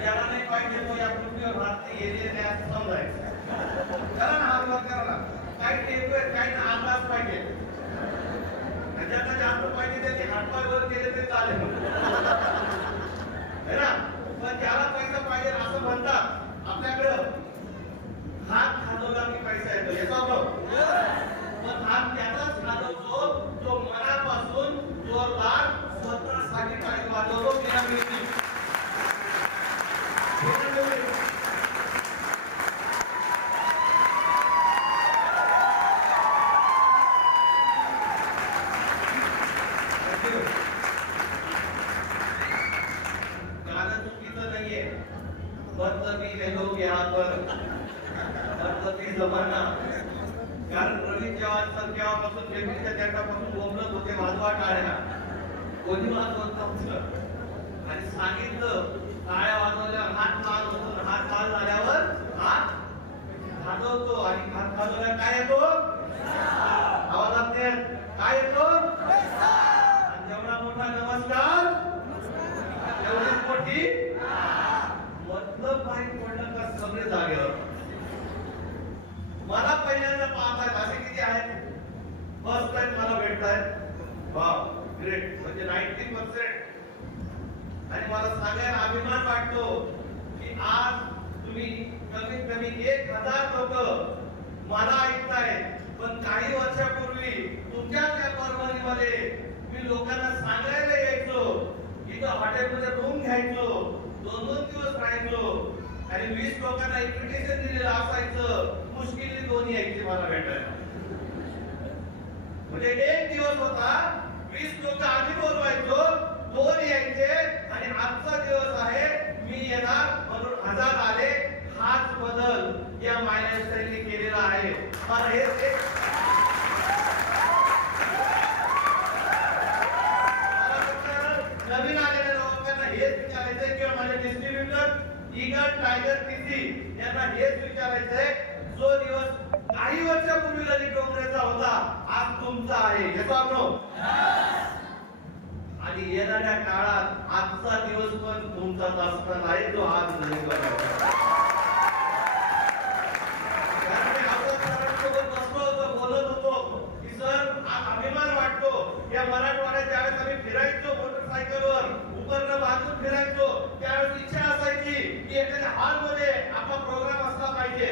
ज्याला नाही पाहिजे तो या पृथ्वीवर हात नाही येते नाही असं समजायचं. करा ना हात वर करा ना. काही टेप काही ना अंदाज पाहिजे. ज्यांना जास्त पाहिजे त्यांनी हातपाय वर केले तरी चालेल है ना. पण ज्याला पैसा पाहिजे असं म्हणतात आपल्याकडं हात खाजवला की पैसा येतो याचा पण हात त्याचाच खाजवतो जो मनापासून जोरदार स्वतःसाठी टाळी वाजवतो बिना मिळती. गाणं चुकीचं नाहीये. बदलती है लोग यहाँ पर, बदलती जमाना. कारण रवी चव्हाण तेव्हापासून जेपीच्या जगापासून बोलत होते वाजवा टाळ्या. कोणी वाजवत नव्हतं आणि सांगितलं टाळ्या वाजवल्यावर हात लाल होतो. हात लाल झाल्यावर हात खाजवतो आणि हात खाजवल्यावर काय येतो? आवाजात काय येतो? आणि जेवढा मोठा नमस्कार तेवढीच मोठी मतलब माहीत पडलं का सगळे जागेवर. मला पहिल्यांदा पाहतायत असे किती आहेत? फर्स्ट टाइम मला भेटतायत. Wow great. म्हणजे 90%. आणि मला सगळ्यांना अभिमान वाटतो की आज तुम्ही कमीत कमी 1000 लोक मला ऐकतायत. पण काही वर्षापूर्वी तुमच्याच या परभणीमध्ये मी लोकांना सांगायला यायचो. इथं हॉटेलमध्ये रूम घ्यायचो, 2-2 दिवस राहायचो आणि 20 लोकांना इन्व्हिटेशन दिलेलं असायचं. मुश्किली 2 यायचे मला भेटायला. म्हणजे 1 दिवस होता, 20 लोक आम्ही बोलवायचो, 2 यायचे आणि आजचा दिवस आहे मी येणार म्हणून 1000 आले. हाच बदल या मायलेस्टाईलने केलेला आहे. मला हे नवीन आलेल्या लोकांना हेच विचारायचंय किंवा माझे डिस्ट्रीब्युटर ईगल टायगर टीसी यांना हेच विचारायचंय. जो दिवस काही वर्षापूर्वी ललित डोंगरेचा होता आज तुमचा आहे. आणि येणाऱ्या काळात आजचा दिवस पण तुमचाच असणार आहे जो आज ललित बसलो होतो बोलत होतो की सर अभिमान वाटतो या मराठवाड्यात ज्यावेळेस आम्ही फिरायचो मोटरसायकलवर उपकरण बांधून फिरायचो त्यावेळेस इच्छा असायची की एखाद्या हॉलमध्ये आपला प्रोग्राम असला पाहिजे.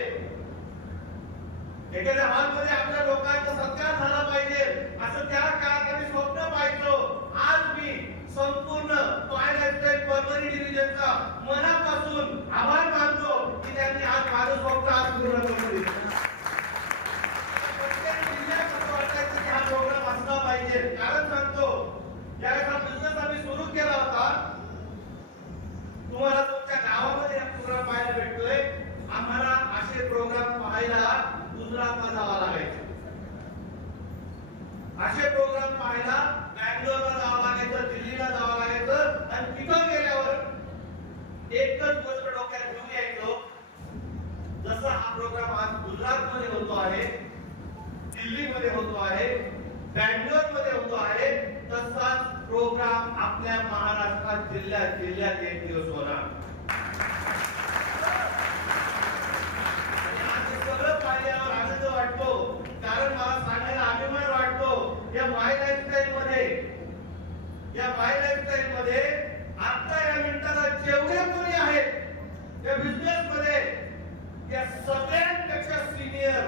एखाद्या हॉलमध्ये आपल्या लोकांचा सत्कार झाला पाहिजे असं त्या काळात आम्ही स्वप्न पाहायचो. आज मी संपूर्ण मायलेस्टाईल परभणी डिव्हिजनचा मनापासून आभार मानतो की त्यांनी आज माझं स्वप्न आज पूर्ण करून दिलं. हा प्रोग्राम असला पाहिजे. कारण सांगतो ज्यावेळेस हा बिझनेस आम्ही सुरू केला होता तुम्हाला तुमच्या गावामध्ये हा प्रोग्राम पाहायला भेटतोय. आम्हाला असे प्रोग्राम पाहायला गुजरातला जावं लागायचं. असे प्रोग्राम पाहायला बँगलोरला जावं लागायचं, दिल्लीला जावं लागायचं आणि तिथं गेल्यावर एकच गोष्ट डोक्यात घेऊन यायचो. जसा हा प्रोग्राम आज गुजरातमध्ये होतो आहे, दिल्लीमध्ये होतो आहे, बँगलोर मध्ये होतो आहे तसाच प्रोग्राम आपल्या महाराष्ट्रात जिल्ह्यात जिल्ह्यात एक दिवस होणार. सगळं पाहिल्यावर आनंद वाटतो. कारण मला सांगायला अभिमान वाटतो या माय लाईफस्टाईल मध्ये आता या मिनिटाला जेवढे कोणी आहेत त्या बिझनेस मध्ये त्या सगळ्यांपेक्षा सिनियर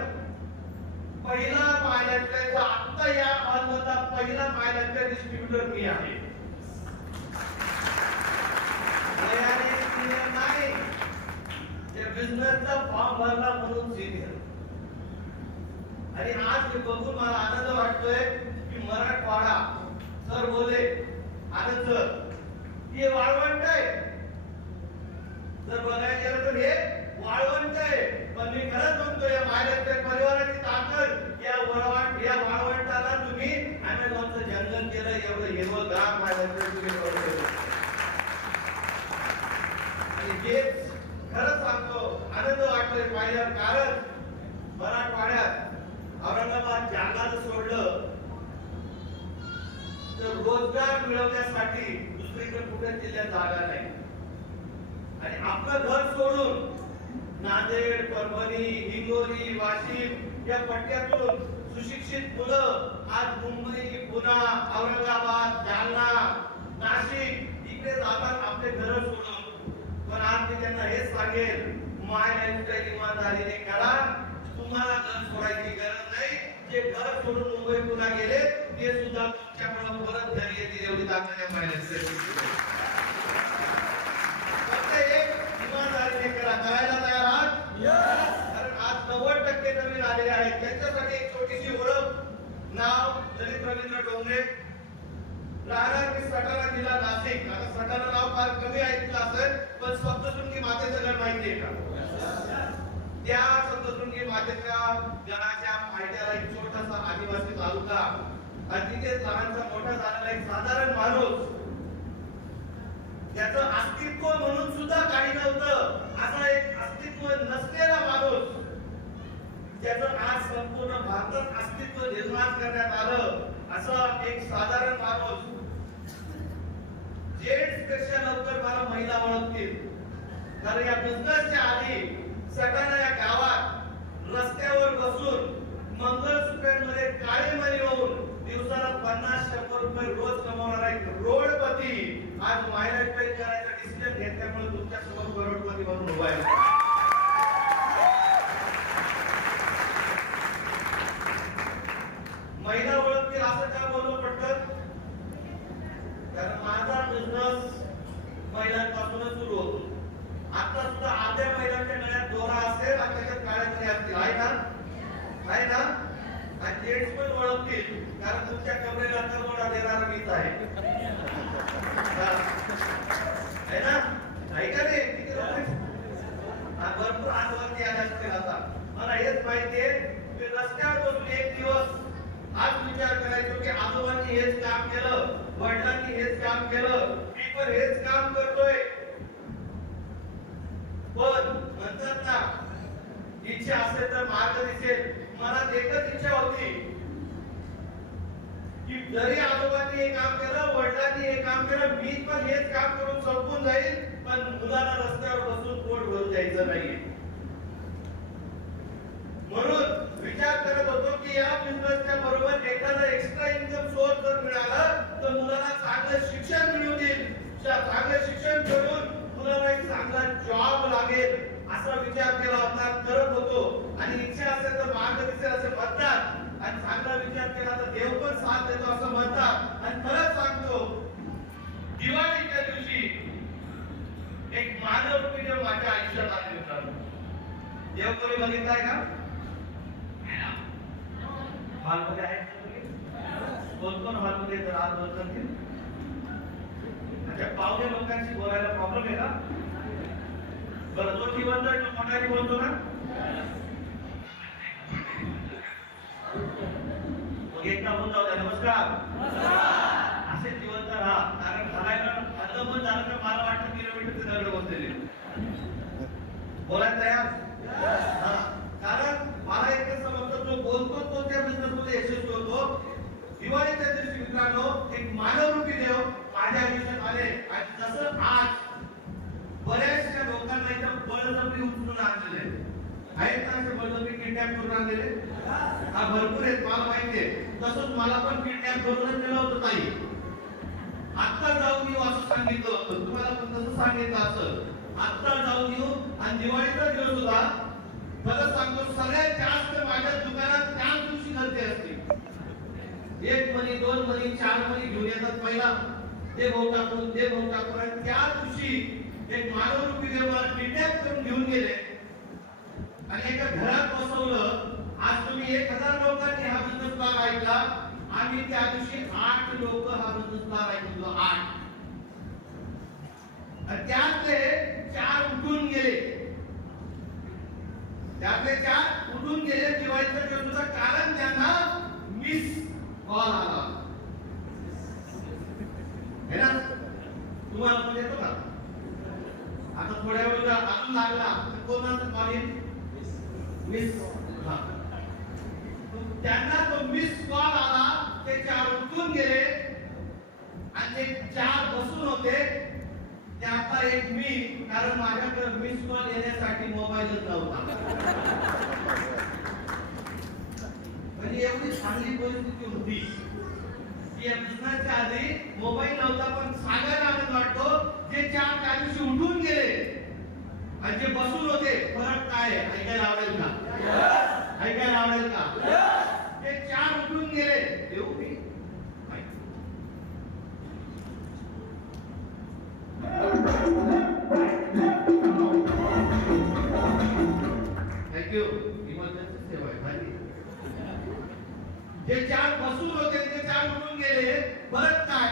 पहिला मायलेस्टाईलचा आता या हॉलमधला पहिला मायलेस्टाईल डिस्ट्रीब्युटर मी आहे. सिनियर नाही, त्या बिझनेसचा फॉर्म भरला म्हणून सिनियर. आणि आज हे बघून मला आनंद वाटतोय की मराठवाडा सर बोले आनंद सर हे वाळवंट आहे. जर बघायला गेलं तर हे वाळवंट आहे. पण मी खरंच म्हणतो या मायलेस्टाईल परिवाराची ताकद या वाळवंटाला तुम्ही अमेझॉनचं जंगल केलं. एवढं हिरवंगार मायलेस्टाईल तुम्ही बनवलं. आणि हे खरंच सांगतो आनंद वाटतोय पाहिल्यावर. कारण मराठवाड्यात औरंगाबाद जालना सोडलं तर रोजगार मिळवण्यासाठी दुसरीकडे कुठे जिल्ह्यात जागा नाही. आणि आपलं घर सोडून नांदेड, परभणी, हिंगोली, वाशिम या पट्ट्यातून सुशिक्षित मुलं आज मुंबई, पुणे, औरंगाबाद, जालना, नाशिक इकडे जातात आपले घर सोडून. पण आज मी त्यांना हेच सांगेल, माय लाईफस्टाईल इमानदारीने करा. तुम्हाला घर सोडायची गरज नाही. जे घर सोडून मुंबई, पुणे गेले ते सुद्धा तुमच्याकडे परत घरी येतील एवढी ताकद आहे माय लाईफस्टाईल. इमानदारीने करा. करायला तयार आहात? कारण आज 90% नवीन आलेले आहेत. त्यांच्यासाठी एक छोटीशी ओळख. नाव ललित रवींद्र डोंगरे, राहणार मी सटाणा जिल्हा नाशिक. आता सटाणा नाव फार कमी ऐकलं असेल, पण सप्तशृंगी मातेचं घर माहिती आहे का? त्या सप्तशृंगी मातेच्या घराच्या पायथ्याला एक छोटासा आदिवासी तालुका आणि तिथे लहानसा मोठा झालेला एक साधारण माणूस, त्याचं अस्तित्व म्हणून सुद्धा काही नव्हतं, असा एक अस्तित्व नसलेला माणूस, ज्याचं आज संपूर्ण भारतात अस्तित्व निर्माण करण्यात आलं, असा एक साधारण माणूस. जेंट्स पेक्षा लवकर मला महिला ओळखतील. कारण या बिझनेसच्या आधी सटाणा या गावात रस्त्यावर बसून मंगळसूत्रांमध्ये काळे मणी होऊन दिवसाला 50-100 रुपये रोज कमवणारा एक रोडपती आज मायला पे करायचा डिसिजन घेतल्यामुळे तुमच्या समोर करोडपती बनून उभा आहे. महिला ओळखतील असं का बोलणं पडतं? कारण माझा बिझनेस महिलांपासूनच सुरू होतो. आता सुद्धा अर्ध्या महिलांच्या गळ्यात दोरा असेल आणि त्याच्यात काळे मणी असतील. आहे ना? आहे ना? आणि जेंट्स पण ओळखतील, कारण तुमच्या कमरेला करोडा देणारा मीच आहे. आहे ना? आहे का नाही? किती लोक भरपूर आजवरती आले असतील. आता मला हेच माहितीये की रस्त्यावर बसून एक दिवस आज विचार करायचो की आजोबांनी हेच काम केलं, वडिलांनी हेच काम केलं, मी पण हेच काम करतोय. पण म्हणतात ना, इच्छा असेल तर मार्ग दिसेल. मला एकच इच्छा होती की जरी आजोबांनी हे काम केलं, वडिलांनी हे काम केलं, मी पण हेच काम करून संपून जाईल, पण मुलांना रस्त्यावर बसून पोट भरून द्यायचं नाहीये. म्हणून विचार करत होतो की या बिझनेसच्या बरोबर एखादा एक्स्ट्रा इन्कम सोर्स जर मिळाला तर मुलांना चांगलं शिक्षण मिळू देईल. चांगलं शिक्षण करून मुलांना एक चांगला जॉब लागेल असा विचार केला होता, करत होतो. आणि इच्छा असेल तर मार्ग दिसेल असं म्हणतात, आणि चांगला विचार केला तर देव पण साथ देतो असं म्हणतात. आणि खरंच सांगतो, दिवाळीच्या दिवशी एक मानव रूपी माझ्या आयुष्यात आले होता. देव कोणी बघितलाय का? हॉलमध्ये आहेत कोण हॉलमध्ये तर आज बोलतील. अच्छा, पावणे लोकांशी बोलायला प्रॉब्लेम आहे का? बरं, तो जिवंत आहे, तो मोठ्याने बोलतो ना? मग एकदा बोलून जाऊ द्या, नमस्कार. असे जिवंत राहा. कारण घालायला खाल्लं पण झालं तर मला वाटतं किलोमीटरचे दगड बसलेले. बोलायला तयार? कारण मला एकच समजतं, जो बोलतो तो त्या बिझनेस मध्ये यशस्वी होतो. दिवाळीच्या दिवशी मित्रांनो एक मानवरूपी देव माझ्या आयुष्यात आले. आणि जसं आज बऱ्याचशा लोकांना इथं बळजबरी उचलून आणलेले आहेत ना, असे बळजबरी किडनॅप करून आणलेले हा भरपूर आहेत, मला माहितीये. तसंच मला पण किडनॅप करूनच नेलं होतं ताई. आत्ता जाऊन येऊ असं सांगितलं होतं, तुम्हाला पण तसं सांगितलं असं. आत्ता जाऊन येऊ. आणि दिवाळीचा दिवस होता. खरं सांगतो, सगळ्यात जास्त माझ्या दुकानात त्याच दिवशी गर्दी असते. 1 मणी 2 मणी 4 मणी घेऊन येतात. पहिला ते भाऊ टाकून आणि त्या दिवशी एक मानवरूपी देव मला किडनॅप करून घेऊन गेले आणि एका घरात बसवलं. आज तुम्ही 1000 लोकांनी हा बिझनेस प्लॅन ऐकला. आम्ही त्या दिवशी 8 लोक हा बिझनेस प्लॅन ऐकलो. 8 आणि त्यातले 4 उठून गेले. दिवाळीच्या दिवसाचं कारण त्यांना मिस कॉल आला है ना? तुम्हाला पण येतो का? आता थोड्या वेळ अजून लागला तर कोणाचं कॉल येईल? मिस. त्यांना तो मिस कॉल आला. ते 4 उठून गेले आणि ते 4 बसून होते. ते आता होता एक मी, कारण माझ्याकडे मिस कॉल येण्यासाठी मोबाईलच नव्हता. म्हणजे एवढी चांगली परिस्थिती होती की या बिझनेसच्या आधी मोबाईल नव्हता, पण सांगायला आनंद वाटतो जे चार त्या दिवशी उठून गेले आणि जे बसून होते, फरक काय आहे ऐकायला आवडेल का? ऐकायला आवडेल का? जे चार उठून गेले देऊ मी थँक्यू. इमर्जन्सी सेवा आहे माझी. जे चार बसून होते ते चार उठून गेले, परत काय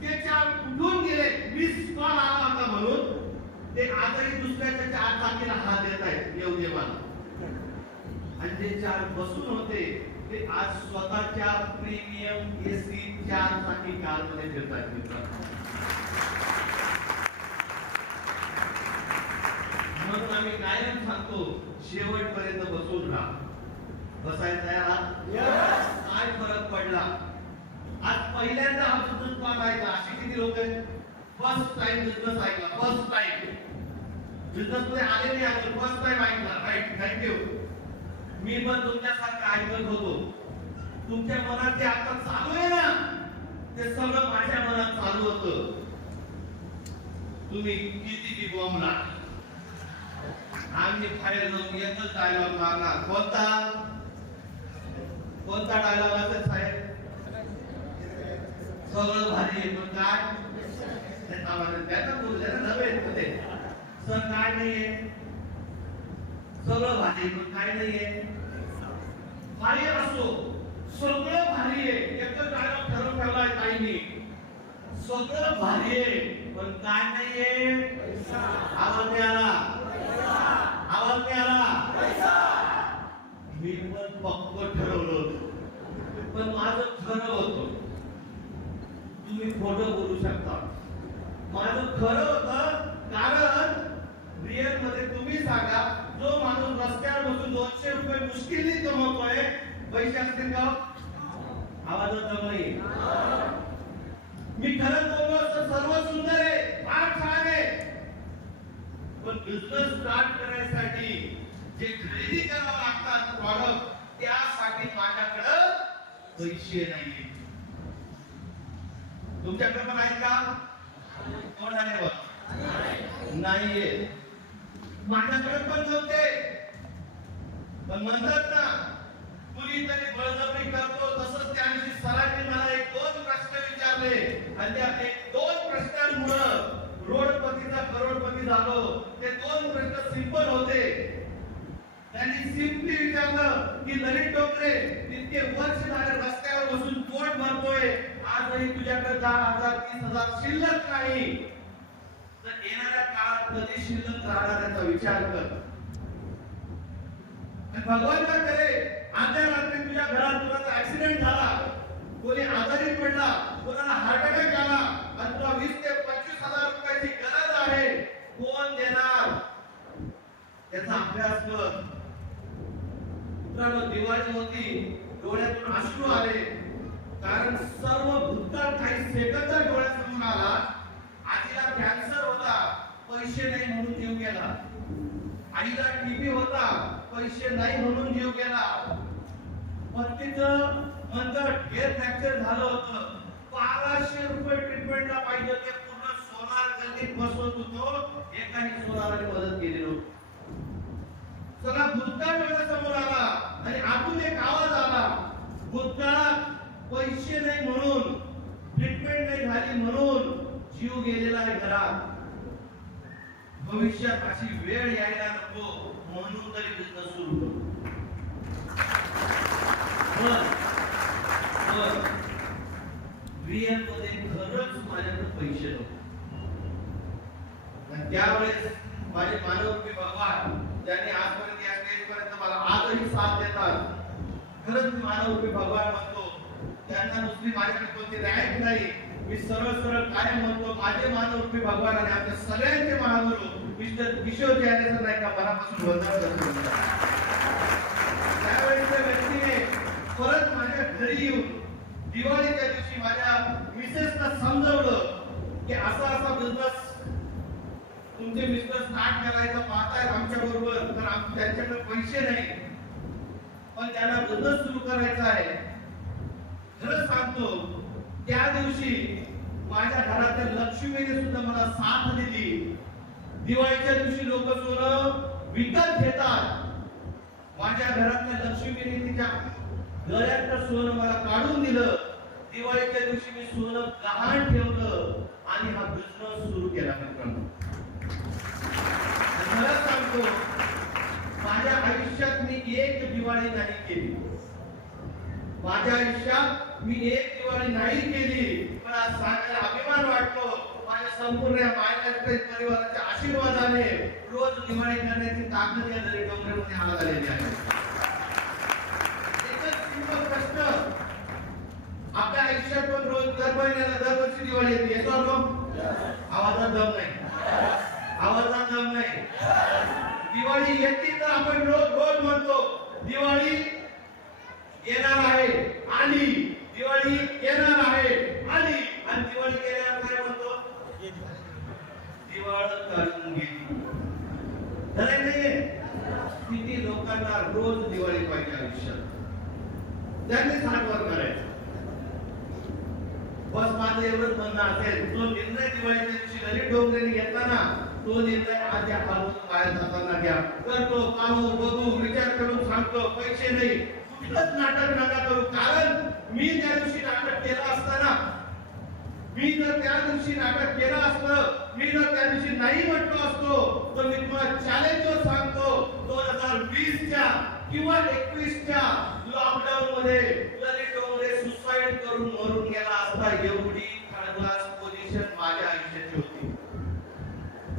जे चार उठून गेले मिस कॉल आला होता म्हणून ते आजही दुसऱ्याच्या चार चाकीला हात देत आहेत येऊ दे मला. आणि जे चार बसून होते ते आज स्वतःच्या प्रीमियम एसी चार चाकी कार मध्ये फिरतात. म्हणून आम्ही कायम सांगतो शेवटपर्यंत बसून राहा. बसायला तयार आहात? काय फरक पडला? आज पहिल्यांदा हा बिझनेस प्लॅन ऐकला. अशी किती लोक आहेत फर्स्ट टाइम बिझनेस ऐकला? फर्स्ट टाइम बिझनेस मध्ये आले नाही, अजून फर्स्ट टाइम ऐकला. Right, thank you. मी पण तुमच्यासारखं ऐकत होतो. तुमच्या मनात जे आता चालू आहे ना ते सगळं माझ्या मनात चालू होतं. तुम्ही किती की बोंबला. आम्ही बाहेर जाऊन एकच डायलॉग मारणार. कोणता डायलॉग असेल साहेब? सगळं भारी आहे पण काय त्याचा बोलल्याला नव्हे ते सर काय नाहीये. सगळं भारी पण काय नाहीये. भारी असो, सगळं भारी आहे. एकच डायलॉग ठरवून ठेवलाय ताईंनी. सगळं भारी आहे पण काय नाहीये. आवाज नाही आला. आवाज नाही आला. मी पण पक्क ठरवलं पण माझं खरं होतं. तुम्ही खोटं बोलू शकता. माझं खरं होतं कारण रिअल मध्ये तुम्ही सांगा जो माणूस रस्त्यावर बसून 200 रुपये मुश्किलने कमवतोय पैसे असतील का? आवाजात नाही. मी खरं बोललो तर सर्व सुंदर आहे, फार छान आहे, पण बिझनेस स्टार्ट करण्यासाठी जे खरेदी करावं लागतात प्रॉडक्ट त्यासाठी माझ्याकडे पैसे नाहीये. तुमच्याकडे पण आहेत का? कोणाने नाहीये. माझ्याकडे पण नव्हते. पण म्हणतात ना कुणीतरी बळजबरी करतो तसंच त्या दिवशी सरांनी मला एक दोन प्रश्न विचारले आणि त्या एक दोन प्रश्नांमुळे रोडपतीचा करोडपती झालो. ते दोन प्रश्न सिंपल होते. त्यांनी सिंपली विचारलं की ललित डोकरे इतके वर्ष झाले रस्त्यावर बसून पोट भरतोय, आजही तुझ्याकडे 10,000 30,000 शिल्लक नाही, तर येणाऱ्या काळात कधी शिल्लक राहणार याचा विचार कर. भगवान ना करे आजच्या रात्री तुझ्या घरात कोणाचा ऍक्सिडेंट झाला, कोणी आजारी पडला, कोणाला हार्ट अटॅक आला आणि तुला 20 ते 25,000 रुपयाची गरज आहे, कोण देणार? याचा अभ्यास कर. मित्रांनो, दिवाळी होती, डोळ्यातून अश्रू आले कारण सर्व भूतकाळ काही सेकंदात डोळ्यासमोर आला. आजीला कॅन्सर होता, पैसे नाही म्हणून जीव गेला. आईला टीबी होता, पैसे नाही म्हणून जीव गेला. पत्नीचं मनगट हेअर फ्रॅक्चर झालं होतं, 1200 रुपये ट्रीटमेंटला पाहिजे ते पूर्ण सोनार गल्लीत बसवत होतो, एकाही सोनाराने मदत केली नव्हती. सगळा भूतकाळ डोळ्यासमोर आला आणि आतून एक आवाज आला, भूतकाळात पैसे नाही म्हणून, ट्रीटमेंट नाही झाली म्हणून जीव गेलेला आहे घरात. भविष्यात अशी वेळ यायला नको म्हणून तरी बिझनेस सुरू करू. रिअल मध्ये खरंच माझ्याकडे पैसे नव्हते. त्यावेळेस माझे मानवरूपी भगवान त्यांनी आजपर्यंत या स्टेजपर्यंत मला आजही साथ देतात. खरंच मानवरूपी भगवान म्हणतो, त्यांना दुसरी माझ्याकडे कोणती रँक नाही. मी सरळ सरळ काय म्हणतो, माझे मानवरूपी भगवान आणि आपल्या सगळ्यांचे महागुरु मिस्टर किशोर यांचं नाही का मनापासून वंदन करतो. त्यावेळेस त्या व्यक्तीने परत माझ्या घरी येऊन दिवाळीच्या दिवशी माझ्या मिसेसला समजवलं की असा असा बिझनेस तुमचे मिस्टर स्टार्ट करायचं पाहतायत आमच्या बरोबर, तर त्यांच्याकडे पैसे नाही, पण त्यांना बिझनेस सुरू करायचा आहे. खरंच सांगतो, त्या दिवशी माझ्या घरातल्या लक्ष्मीने सुद्धा मला साथ दिली. दिवाळीच्या दिवशी लोक सोनं विकत घेतात, माझ्या घरातल्या लक्ष्मीने तिच्या गळ्यातलं सोनं मला काढून दिलं. दिवाळीच्या दिवशी मी सोनं गहाण ठेवलं आणि हा बिझनेस सुरू केला. मित्रांनो, खरंच सांगतो, माझ्या आयुष्यात मी एक दिवाळी नाही केली. माझ्या आयुष्यात मी एक दिवाळी नाही केली, पण आज सांगायला अभिमान वाटतो. माझ्या संपूर्ण मायनॅस्ट्रेट परिवाराच्या आशीर्वादाने रोज दिवाळी करण्याची ताकद या दरी डोंगरामध्ये मला झालेली आहे. एकच सिंपल प्रश्न, आपल्या आयुष्यात पण रोज दर महिन्याला दरवर्षी दिवाळी येते, येतो लोक? आवाजात दम नाही, आवाजात दम नाही. दिवाळी येते तर आपण रोज म्हणतो दिवाळी येणार आहे, आणि दिवाळी येणार आहे, आणि दिवाळी गेल्यावर काय म्हणतो? दिवाळ काढून गेली. खरं नाहीये? किती लोकांना रोज दिवाळी पाहिजे आयुष्यात, त्यांनी साठवण करायचं. बस माझं एवढंच म्हणणं असेल, तो निर्णय दिवाळीच्या दिवशी ललित डोंगरेने घेतला ना, तो निर्णय आज या हालून बाहेर जाताना घ्या. करतो, पाहू, बघू, विचार करून सांगतो, पैसे नाही, कुठलंच नाटक नका करू. कारण मी त्या दिवशी नाटक केलं असताना, मी जर त्या दिवशी नाटक केलं असतं, मी जर त्या दिवशी नाही म्हटलो असतो, तर मी तुम्हाला चॅलेंजवर सांगतो, 2020च्या किंवा 21च्या लॉकडाऊन मध्ये ललित डोंगरे सुसाईड करून मरून गेला असता. एवढी खळबळाट पोझिशन माझ्या आयुष्याची होती.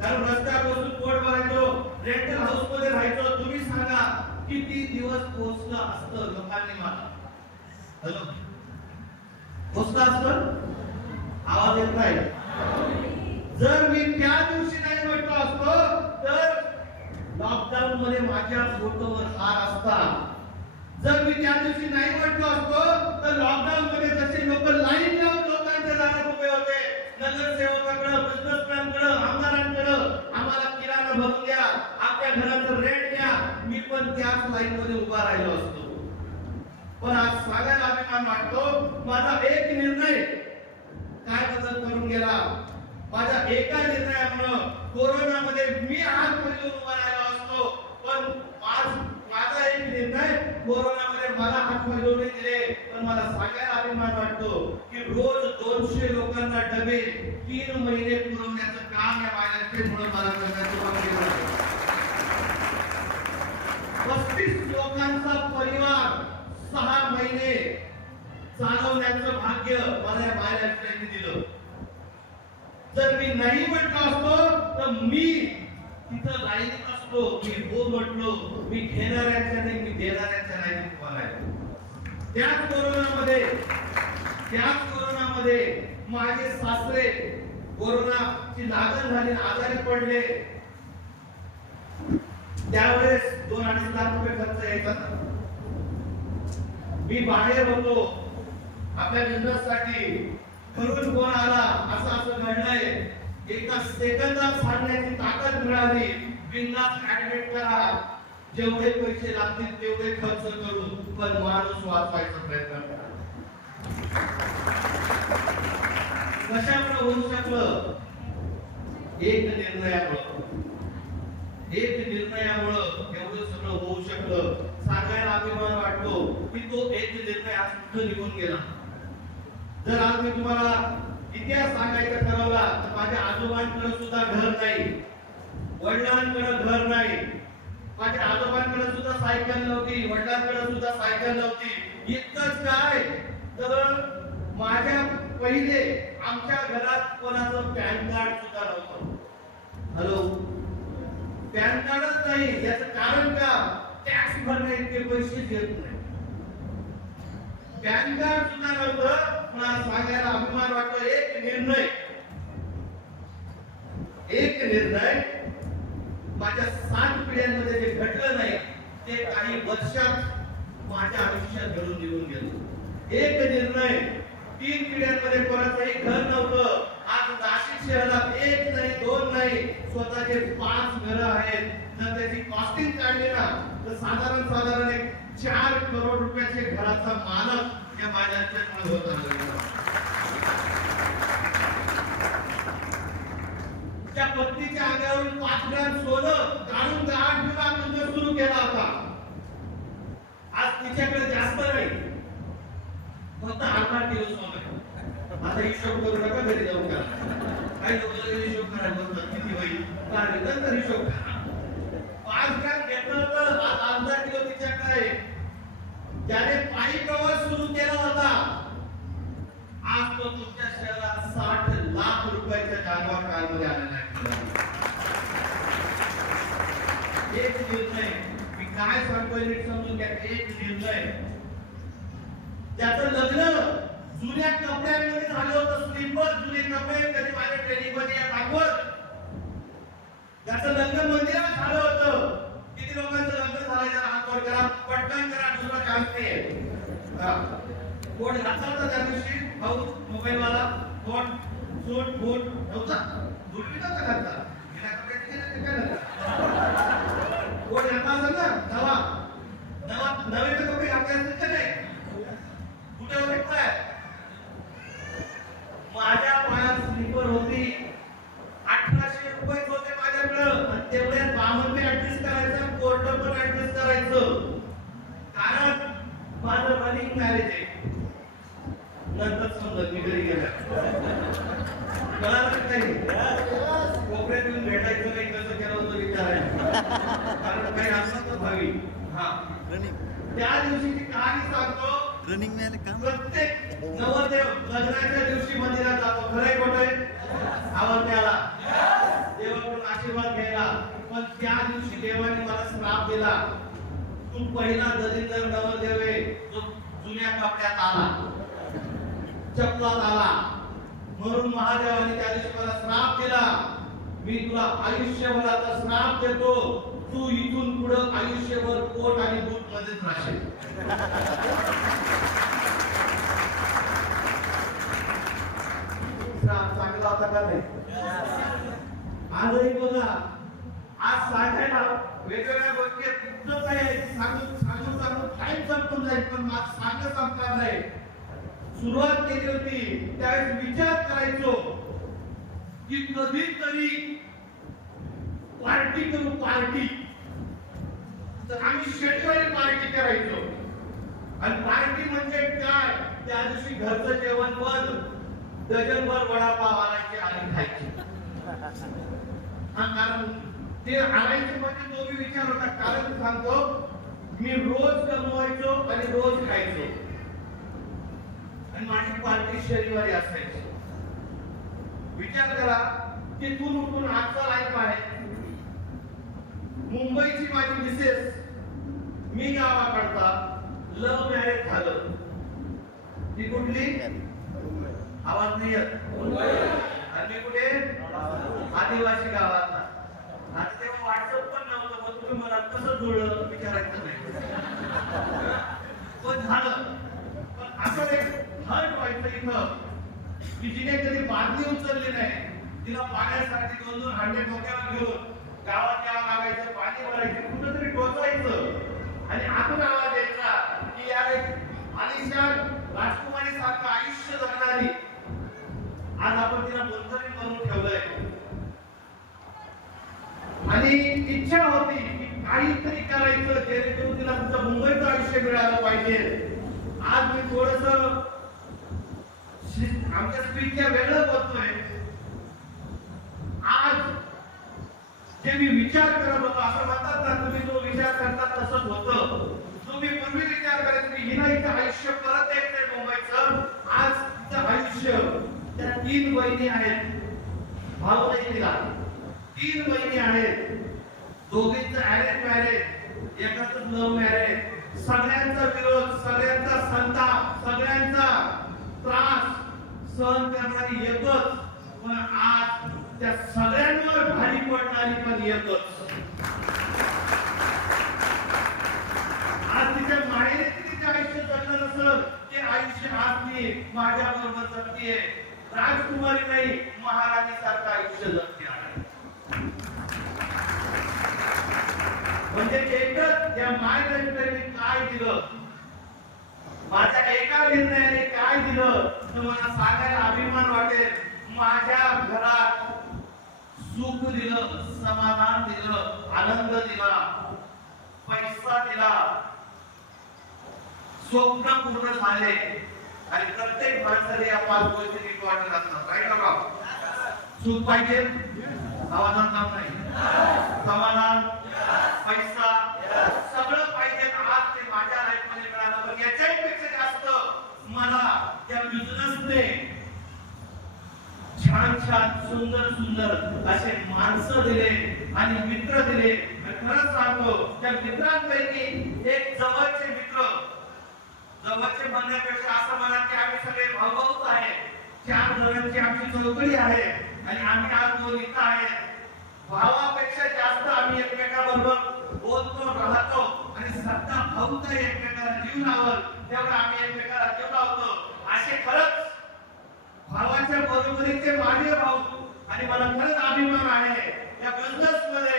कारण रस्त्यापासून पोट भरायचो, रेंटल हाऊस मध्ये राहायचो. तुम्ही सांगा किती दिवस पोहोचलं असतं लोकांनी मला? हॅलो, पोहोचलं असतं? आवाज येत नाही. जर मी त्या दिवशी नाही म्हटलो असतो, तर लॉकडाऊन मध्ये माझ्या फोटोवर हार असता. जर मी त्या दिवशी नाही म्हटलो असतो, तर लॉकडाऊन मध्ये जसे लोक लाईन लावून लोकांच्या दारात उभे होते, नगरसेवकाकडे, बिझनेसमॅनकडे, आमदारांकडे, आम्हाला किराणा भरून द्या, आपल्या घराचं रेंट द्या, मी पण त्याच लाईन मध्ये उभा राहिलो असतो. पण आज सांगायला अभिमान वाटतो, माझा एक निर्णय काय बदल करून गेला. माझ्या एका निर्णयामुळे कोरोनामध्ये मी हात पकडून उभा राहिलो असतो, पण आज माझा एक निर्णय कोरोनामध्ये मला हात पकडून दिले. पण मला सांगायला अभिमान वाटतो की रोज 200 लोकांना डबे 3 महिने पुरवण्याचं काम या मायनॅस्ट्रेटमुळे मला करण्याचं भाग्य मिळालं. 35 लोकांचा परिवार 6 महिने चालवण्याचं भाग्य मला या मायनॅस्ट्रेटने दिलं. जर मी नाही म्हटलो असतो, तर मी तिथं लाईनीत असतो. मी हो म्हटलो, मी घेणाऱ्यांच्या नाही, मी देणाऱ्यांच्या लाईनीत उभा राहिलो. त्याच कोरोनामध्ये माझे सासरे कोरोनाची लागण झाली, आजारी पडले. त्यावेळेस 2-2.5 लाख रुपये खर्च यायचा. मी बाहेर होतो आपल्या बिझनेस साठी. घरून फोन आला, असं घडलंय. एका सेकंदात सांगण्याची ताकद मिळाली. बिनधास्त ऍडमिट करा, जेवढे पैसे लागतील तेवढे खर्च करू, पण माणूस वाचवायचा प्रयत्न करा. कशामुळे होऊ शकलं? एक निर्णयामुळे एवढं सगळं होऊ शकलं. सांगायला अभिमान वाटतो की तो एक निर्णय आज कुठं निघून गेला. जर आज मी तुम्हाला इतिहास सांगायचा ठरवला, तर माझ्या आजोबांकडे सुद्धा घर नाही, वडिलांकडे घर नाही, माझ्या आजोबांकडे सुद्धा सायकल नव्हती, वडिलांकडे सुद्धा सायकल नव्हती. इतकंच काय, तर माझ्या पहिले आमच्या घरात कोणाचं पॅन कार्ड सुद्धा नव्हतं. हॅलो, पॅन कार्डच नाही. याचं कारण का? टॅक्स भरणे इतके पैसे देत नाही. पॅन कार्ड सुद्धा नव्हतं. मला सांगायला अभिमान वाटतो, एक निर्णय माझ्या 7 पिढ्यांमध्ये जे घडलं नाही, ते काही वर्षात माझ्या आयुष्यात घडून निघून गेलं. एक निर्णय 3 पिढ्यांमध्ये कोणाचंही घर नव्हतं. आज नाशिक नाशिक शहरात एक नाही दोन नाही स्वतःचे 5 घरं आहेत. जर त्याची कॉस्टिंग काढली ना तर साधारण एक 4 करोड रुपयाचे घराचा मालक या माझ्याकडे होता. त्या पत्नीच्या अंगावरून 5 ग्रॅम सोनं काढून 8 विभाग नंतर सुरू केला होता. आज तिच्याकडे जास्त नाही, फक्त 8 किलो सोनं. आता हिशोब करू नका, घरी जाऊन करा. काही लोक हिशोब करायला बोलतात किती होईल, काय नंतर हिशोब करा. 5 ग्रॅम घेतलं तर आज 8 किलो तिच्याकडे आहे. ज्याने पायी प्रवास सुरू केला होता आज तो तुमच्या शहरात 60 लाख रुपयाच्या जानवर कारमध्ये आलेला आहे. एक निर्णय, मी काय सांगतोय नीट समजून घ्या. एक निर्णय, त्याचं लग्न जुन्या कपड्यांमध्ये झालं होतं. स्लीपर जुने कपडे कधी माझ्या ट्रेनिंग मध्ये दाखवत. त्याचं लग्न मंदिरात झालं होतं. किती लोकांचं लग्न झालंय जरा हात वर करा, पटकन करा, दुसरा चान्स नाहीये. कोण घातला त्या दिवशी भाऊ मोबाईल वाला, कोण सूट बूट नव्हता, बूट बी नव्हता घातला. गेल्या कपड्याची गेल्या काय झालं, कोण घातला असेल ना नवा नवा नवे कपडे घातले असतील का नाही, कुठे भेटताय. माझ्या पायात स्लीपर होती, 1800 रुपये होते माझ्याकडं. आणि तेवढ्यात बामण बी ऍडजस्ट करायचं, कोर्ट पण ऍडजस्ट करायचं. कारण माझं रनिंग मॅरेज आहे. नंतर समजत मी घरी गेला कळालं काही कोपऱ्यात येऊन भेटायचं नाही, कसं केलं होतं विचारायचं. कारण काही असं तर भावी. हा त्या दिवशीची कहाणी सांगतो. रनिंग में काम प्रत्येक नवरदेव लग्नाच्या दिवशी मंदिरात जातो. खरंय खोटंय आवाज द्यायला, देवाकडून आशीर्वाद घ्यायला. पण त्या दिवशी देवाने मला श्राप दिला, तू पहिला दलिंदर नवरदेव आहे जो जुन्या कपड्यात आला, चपलात आला. म्हणून महादेवाने त्या दिवशी मला श्राप दिला, मी तुला आयुष्यभर आता श्राप देतो, तू इथून पुढे आयुष्यभर कोट आणि बूट मध्येच राहशील. श्राप चांगला होता का नाही. आजही बघा, आज सांगायला वेगवेगळ्या गोष्टी इतकं काय सांगून टाइम संपून जाईल, पण माझं सांगत संपणार नाही. सुरुवात केली होती त्यावेळेस विचार करायचो की कधीतरी पार्टी करू. पार्टी तर आम्ही शेतकरी पार्टी करायचो. आणि पार्टी म्हणजे काय, त्या दिवशी घरचं जेवण बंद, डझनभर वडापाव आणायचे आणि खायचे. कारण ते आणायचे म्हणजे तो मी विचार होता. कारण सांगतो, मी रोज कमवायचो आणि रोज खायचो. आणि माझी पार्टी शनिवारी असायची. विचार करा, तिथून उठून आजचा लाईफ आहे. मुंबईची माझी मिसेस, मी गावाकडचा, लव्ह मॅरेज झालं. ती कुठली, आवाज नाही येत, आणि मी कुठे, आदिवासी गावात. आता तेव्हा व्हॉट्सअप पण नव्हतं, पण तुम्ही मला कसं जुळलं विचारायचं नाही. पण झालं. पण असं एक हर्ट व्हायचं इथं की जिने कधी बादली उचलली नाही, तिला पाण्यासाठी 2-2 हांडे डोक्यावर घेऊन गावात यावं लागायचं, पाणी भरायचं, कुठंतरी टोचायचं आणि आतून आवाज यायचा की यार आलिशान राजकुमारी सारखं आयुष्य जगणारी आज आपण तिला बंधनी करून ठेवलंय. आणि इच्छा होती की काहीतरी करायचं जेणेकरून तिला तुझं मुंबईचं आयुष्य मिळालं पाहिजे. आज मी थोडस आमच्या स्पीचच्या वेगळं बोलतोय. आज जे मी विचार करत होतो, असं म्हणतात ना, तुम्ही जो विचार करता तसंच होतं. तुम्ही पूर्वी विचार करायचं की हिला इथं आयुष्य परत यायचंय मुंबईचं. आज तिचं आयुष्य, त्या 3 बहिणी आहेत, भाऊ नाही तिला, 3 बहिणी आहेत. दोघींचं अरेंज मॅरेज, एकाचं लव्ह मॅरेज. सगळ्यांचा विरोध, सगळ्यांचा संताप, सगळ्यांचा त्रास सहन करणारी एकच, पण आज त्या सगळ्यांवर भारी पडणारी पण एकच. आज तिच्या मायेने तिचे आयुष्य जगलं नसेल, ते आयुष्य आज मी माझ्या बरोबर जगतीये. राजकुमारी नाही, महाराणी सारखं आयुष्य जगते आहे. म्हणजे एकच त्या मायलेटने काय दिलं, माझ्या एका निर्णयाने काय दिलं तर मला सांगायला अभिमान वाटेल. माझ्या घरात सुख दिलं, समाधान दिलं, आनंद दिला, पैसा दिला, स्वप्न पूर्ण झाले. आणि प्रत्येक माणसाने या 5 गोष्टी नीट वाटत असतात. राईट का? सुख पाहिजे, आवाजात नाव नाही, समाधान, पैसा, सगळं पाहिजे. आज ते माझ्या लाईफ मध्ये मिळालं. पण याच्याही पेक्षा जास्त मला त्या बिझनेसने छान छान सुंदर सुंदर असे माणसं दिले आणि मित्र दिले. खरंच सांगतो, त्या मित्रांपैकी एक जवळचे मित्र, जवळचे म्हणण्यापेक्षा असं म्हणा की आम्ही सगळे भाऊभाऊच आहे. 4 जणांची आमची चौकडी आहे आणि आम्ही आज 2 इथं आहेत. भावापेक्षा जास्त आम्ही एकमेकांबरोबर बोलतो, राहतो आणि सध्या भाऊ तर एकमेकाला जीव लावल तेवढं आम्ही एकमेकाला जीव लावतो. असे खरंच भावाच्या बरोबरीचे माझे भाऊ. आणि मला खरंच अभिमान आहे या बिझनेस मध्ये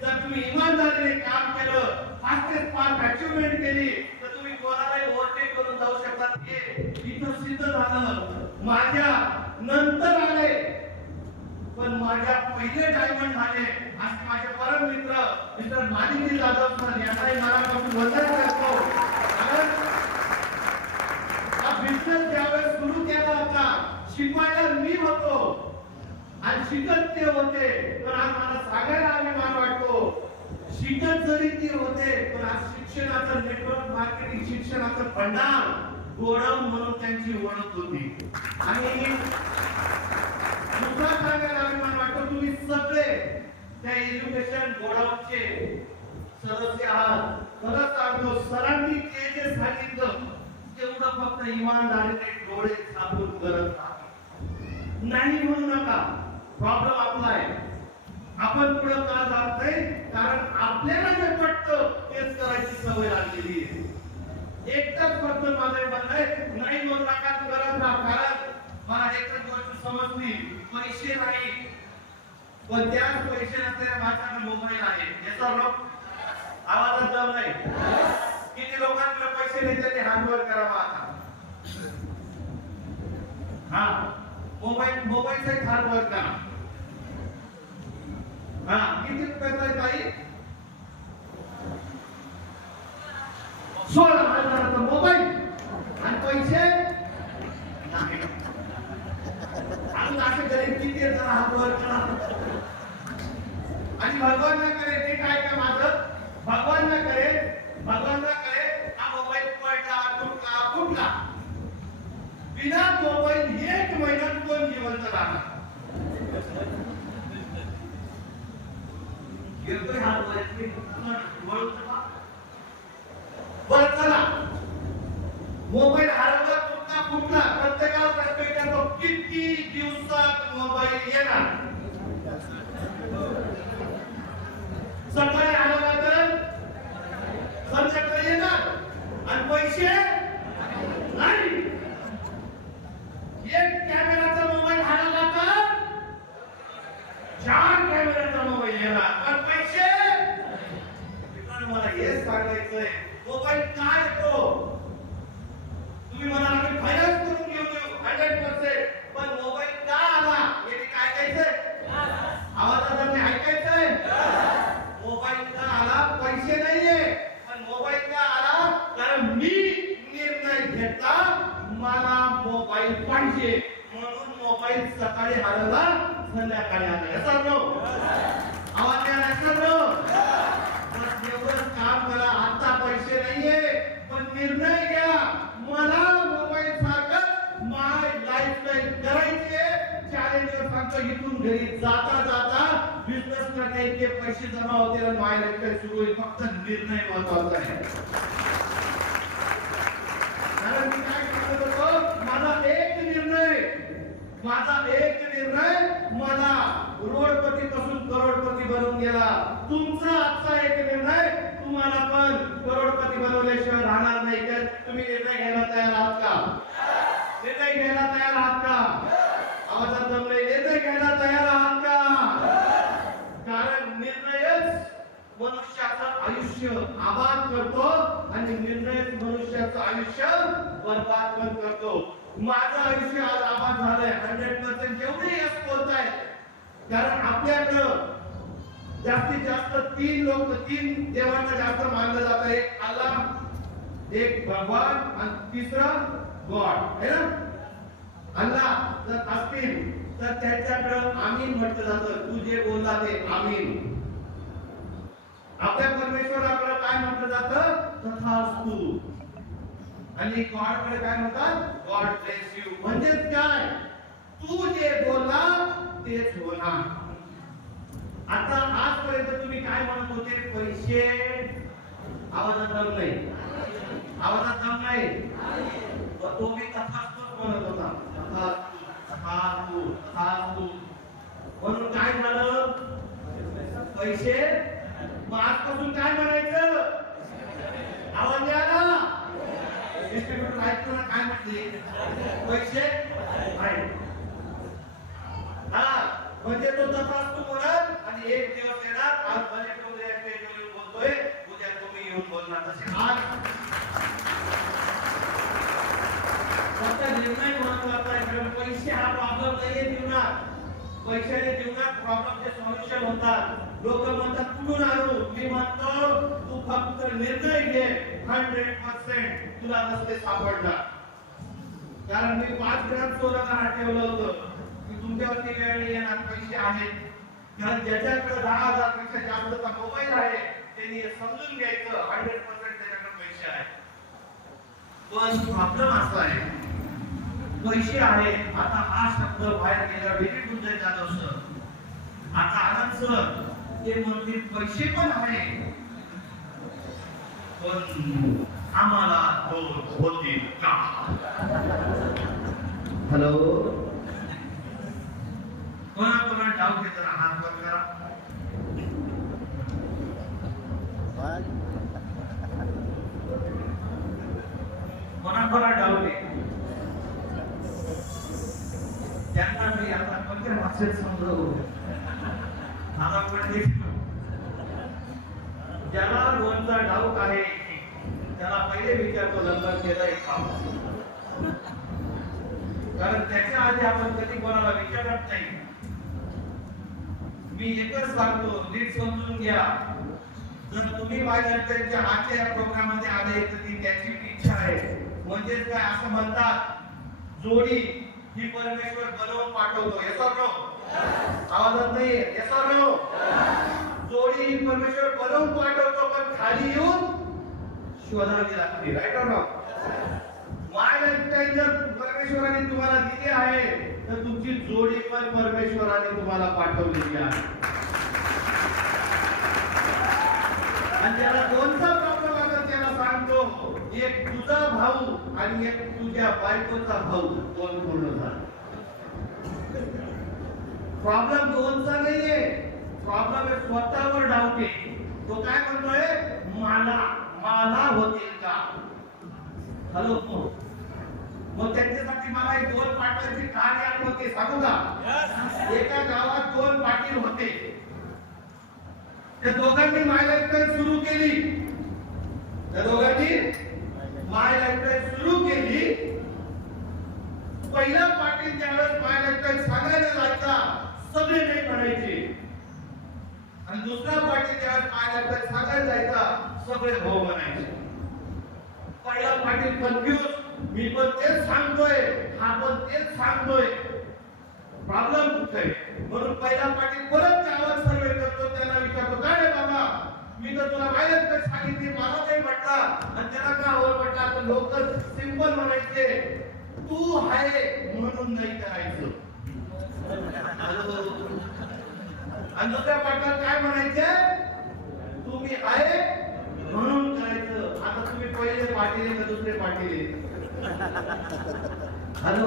जर तुम्ही इमानदारीने काम केलं, फास्टेस्ट पार्ट अचीवमेंट केली तर तुम्ही कोणालाही ओव्हरटेक करून जाऊ शकतात. हे इथं सिद्ध झालं. माझ्या नंतर आले पण माझ्या पहिले डायमंड झाले असे माझे परम मित्र मिस्टर माणिकजी जाधव सर यांनाही मनापासून वंदन करतो. हा बिझनेस ज्यावेळेस सुरू केला होता शिकवायला मी होतो आणि शिकत ते होते. तर आज मला सांगायला अभिमान वाटतो, शिकत जरी ते होते पण आज शिक्षणाचं नेटवर्क मार्केटिंग शिक्षणाचं भंडार गोडम म्हणून त्यांची ओळख होती. आणि दुसरा सांगायला अभिमान वाटतो, तुम्ही सगळे त्या एज्युकेशन गोडाऊनचे सदस्य आहात. खरंच सांगतो, सरांनी जे सांगितलं तेवढं फक्त इमानदारीने डोळे झाकून करत नाही म्हणू नका. प्रॉब्लेम आपला आहे. आपण पुढे का जात नाही? कारण आपल्याला जे पटतं तेच करायची सवय लागलेली आहे. एकच फक्त माझं म्हणणं आहे, नाही म्हणू नका, करत राहा. कारण मला एकच गोष्ट समजली, पैसे नाही पण त्याच पैसे नसलेल्या माझ्याकडे मोबाईल आहे. याचा लोक आवाजात दम नाही. किती लोकांकडे पैसे नाही त्यांनी हात वर करावा. आता हा मोबाईलचा हात वर करा. हा किती रुपयाचा आहे ताई? 16,000चा मोबाईल आणि पैसे नाही. आणि असे गरीब किती आहेत जरा हात वर करा. आणि भगवान ना करे ते काय का माझं भगवान ना करे हा मोबाईल कुठला बिना मोबाईल 1 महिन्यात कोण जिवंत राहणार? बरं चला, मोबाईल हरवला कुठला प्रत्येकाला प्रश्न विचारतो, किती दिवसात मोबाईल येणार? सकाळी हरवला तर संध्याकाळी येणार आणि पैसे नाही. एक कॅमेराचा मोबाईल हरवला तर 4 कॅमेराचा मोबाईल येणार पण पैसे. मला हेच सांगायचंय, मोबाईल काय येतो? तुम्ही म्हणाल आम्ही फायनान्स करून घेऊ 100%, पण मोबाईल का आला हे काय ऐकायचंय? आवाजात नाही ऐकायचंय. मोबाईल का आला? पैसे नाहीये, पण मोबाईल का आला? कारण मी निर्णय घेतला मला मोबाईल पाहिजे म्हणून मोबाईल सकाळी हरवला, संध्याकाळी आला. याचा आवाज एवढंच काम करा. आता पैसे नाहीये पण निर्णय घ्या, मला मोबाईल सारखं माय लाईफस्टाईल करायची आहे. चॅलेंजर सांगतो, इथून घरी जाता जाता बिझनेस करण्याचे पैसे जमा होतील आणि माय लाईफस्टाईल सुरू होईल. फक्त निर्णय महत्वाचा आहे. कारण मी काय सांगत होतो, माझा एक निर्णय मला रोडपती पासून करोडपती बनवून गेला. तुमचा आजचा एक निर्णय तुम्हाला पण करोडपती बनवल्याशिवाय राहणार नाही. तर तुम्ही निर्णय घ्यायला तयार आहात का? निर्णय घ्यायला तयार आहात का? निर्णय घ्यायला तयार आहात का? कारण निर्णयच मनुष्याचं आयुष्य आबाद करतो आणि निर्णयच मनुष्याचं आयुष्य बरबाद पण करतो. माझं आयुष्य आज आबाद झालंय 100% जेवढे यश बोलताय, कारण आपल्याकडं जास्तीत जास्त तीन देवांना जास्त मानलं जातं. एक अल्लाह, एक भगवान आणि तिसरा गॉड है ना. अल्लाह जर असतील तर त्याच्याकडे आमीन म्हटलं जातं. तू जे बोलला ते आमीन. आपल्या परमेश्वराकडे काय म्हटलं जातं? तथास्तु. आणि गॉडकडे काय म्हणतात? God bless you. म्हणजे काय? तू जे बोलला तेच होणार. आता आजपर्यंत तुम्ही काय म्हणत होते? पैसे. आवाजात दम नाही, आवाजात दम नाही. तो मी तथास्तुच म्हणत होता. तथास्तु, तथास्तु. म्हणून काय झालं? पैसे. मग आजपासून काय म्हणायचं? आवाज द्यायला डिस्ट्रीब्युटर ऐकतो ना काय म्हटले? पैसे आहे. हा म्हणजे तो तथास्तु म्हणत आणि एक दिवस येणार. आज भले उद्या स्टेजवर येऊन बोलतोय, उद्या तुम्ही येऊन बोलणार. तसे आज फक्त निर्णय महत्वाचा आहे. पैसे हा प्रॉब्लेम नाहीये जीवनात. पैशाने जीवनात प्रॉब्लेमचे सोल्युशन होतात. लोक म्हणतात कुठून आणू? मी म्हणतो तू फक्त निर्णय घे. 100% तुला रस्ते सापडणार. कारण मी 5 ग्राम सोनं हात ठेवलं होतं की तुमच्यावरती वेळ येणार. पैसे आहेत. कारण ज्याच्याकडे 10,000 पेक्षा जास्तचा मोबाईल आहे त्यांनी समजून घ्यायचं 100% त्याच्याकडे पैसे आहेत. पण प्रॉब्लेम असा आहे, पैसे आहेत. आता हा शब्द बाहेर गेला डिलीट होऊन जाईल जाधव सर. आता आनंद सर ते म्हणतील पैसे पण आहे पण आम्हाला दोन होतील का? हॅलो, कोणा डाऊट आहे जरा हात वर करा. कोणा डाऊट आहे? त्यांना मी आता कोणत्या भाषेत समजवू? आता पण ज्याला दोनचा डाऊट आहे त्याला पहिले विचारतो लग्न केलंय का? कारण त्याच्या आधी आपण कधी कोणाला विचारत नाही. मी एकच सांगतो, नीट समजून घ्या. जर तुम्ही माझ्या आजच्या या प्रोग्राम मध्ये आले तर ती त्याची इच्छा आहे. म्हणजेच काय असं म्हणतात, जोडी ही परमेश्वर बनवून पाठवतो. Yes or no? आवाजात नाही. Yes or no? जोडी ही परमेश्वर बनवून पाठवतो पण खाली येऊन शोधावी लागते. Right or no? My lifestyle जर परमेश्वराने तुम्हाला दिली आहे तर तुमची जोडी पण परमेश्वराने तुम्हाला पाठवलेली आहे. आणि त्याला कोणता प्रॉब्लेम आला त्याला सांगतो, एक तुझा भाऊ आणि एक तुझ्या बायकोचा भाऊ कोण पूर्ण झाला. प्रॉब्लेम दोनचा नाहीये, प्रॉब्लेम आहे स्वतःवर डाऊट आहे. तो काय म्हणतोय? मला होतील का? हॅलो, मग त्यांच्यासाठी मला एक 2 पाटलाची कहाणी आठवते, सांगू का? एका गावात 2 पाटील होते. त्या दोघांनी माय लाईफस्टाईल सुरू केली. त्या दोघांनी माय लाईफस्टाईल सुरू केली. पहिला पाटील ज्यावेळेस माय लाईफस्टाईल सांगायला जायचा सगळे नाही म्हणायचे. आणि दुसरा पाटील ज्यावेळेस माय लाईफस्टाईल सांगायला जायचा सगळे हो म्हणायचे. पहिला पाटील कन्फ्यूज, मी पण तेच सांगतोय, हा पण तेच सांगतोय, प्रॉब्लेम कुठे? म्हणून पहिला पाटील परत गावात सर्वे करतो. त्याला विचारतो, काय रे बाबा, मी तर तुला माहिती सांगितली, मला नाही म्हटला. आणि त्याला का हो म्हटला? तर लोक सिंपल म्हणायचे, तू आहे म्हणून नाही करायचं. आणि दुसऱ्या पाटलात काय म्हणायचे? तुम्ही आहे म्हणून करायचं. आता तुम्ही पहिले पाटील का दुसरे पाटील? हॅलो,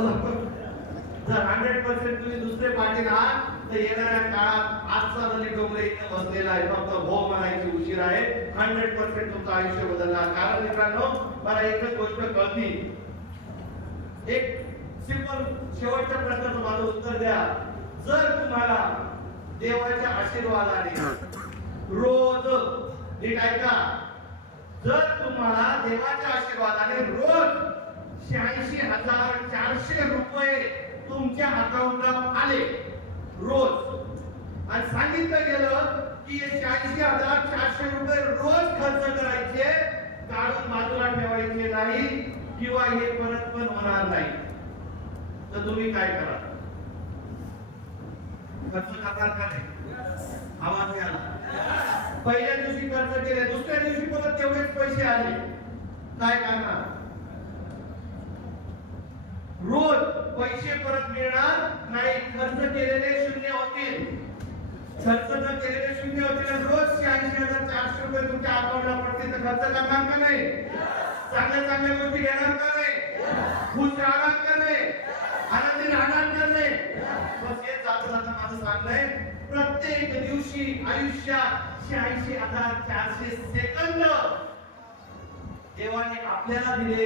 जर 100% तुम्ही दुसरे पाटील आहात तर येणाऱ्या काळात आजचा जरी डोंगरे इथे बसलेला आहे फक्त हो म्हणायची उशीर आहे. 100% तुमचं आयुष्य बदलणार. कारण मित्रांनो, मला एकच गोष्ट कळती. एक सिंपल शेवटच्या प्रश्नाचं माझं उत्तर द्या. जर तुम्हाला देवाच्या आशीर्वादाने रोज नीट ऐका, जर तुम्हाला देवाच्या आशीर्वादाने रोज 86,400 रुपये तुमच्या अकाउंटला आले रोज, आणि सांगितलं गेलं की 86,400 रुपये रोज खर्च करायचे, काढून बाजूला ठेवायचे नाही किंवा हे परत पण होणार नाही, तर तुम्ही काय करा? खर्च करणार का नाही? आवाज घ्या. पहिल्या दिवशी खर्च केले, दुसऱ्या दिवशी परत तेवढेच पैसे आले, काय करणार? रोज पैसे परत मिळणार नाही, खर्च केलेले शून्य होतील. खर्च न केलेले शून्य होतील. रोज 86,400 रुपये तुमच्या अकाउंटला पडतील, तर खर्च करणार का नाही? चांगल्या चांगल्या गोष्टी घेणार का नाही? खुश राहणार का नाही? आनंदी राहणार का नाही? बस हेच जाता माझं सांगणं, प्रत्येक दिवशी आयुष्यात 86,400 सेकंद देवाने आपल्याला दिले,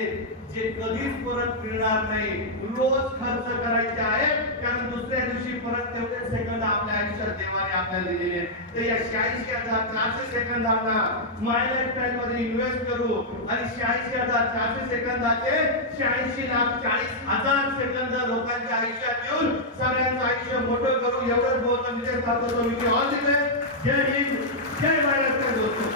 जे कधीच परत मिळणार नाही. रोज खर्च करायचे आहेत, कारण दुसऱ्या दिवशी परत तेवढे सेकंद आपल्या आयुष्यात देवाने आपल्याला दिलेले. तर या 86,400 सेकंदांना माय लाईफस्टाईल मध्ये इन्व्हेस्ट करू, आणि 86,400 सेकंदाचे 86,40,000 सेकंद लोकांच्या आयुष्यात येऊन सगळ्यांचं आयुष्य मोठं करू. एवढंच बोलतो मी ते करतो. मी ऑल द बेस्ट. जय हिंद, जय माय लाईफस्टाईल दोस्तों.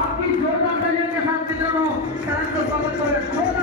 आपकी जोरदार तालियों के साथ मित्रों, सरांचं स्वागत करूया.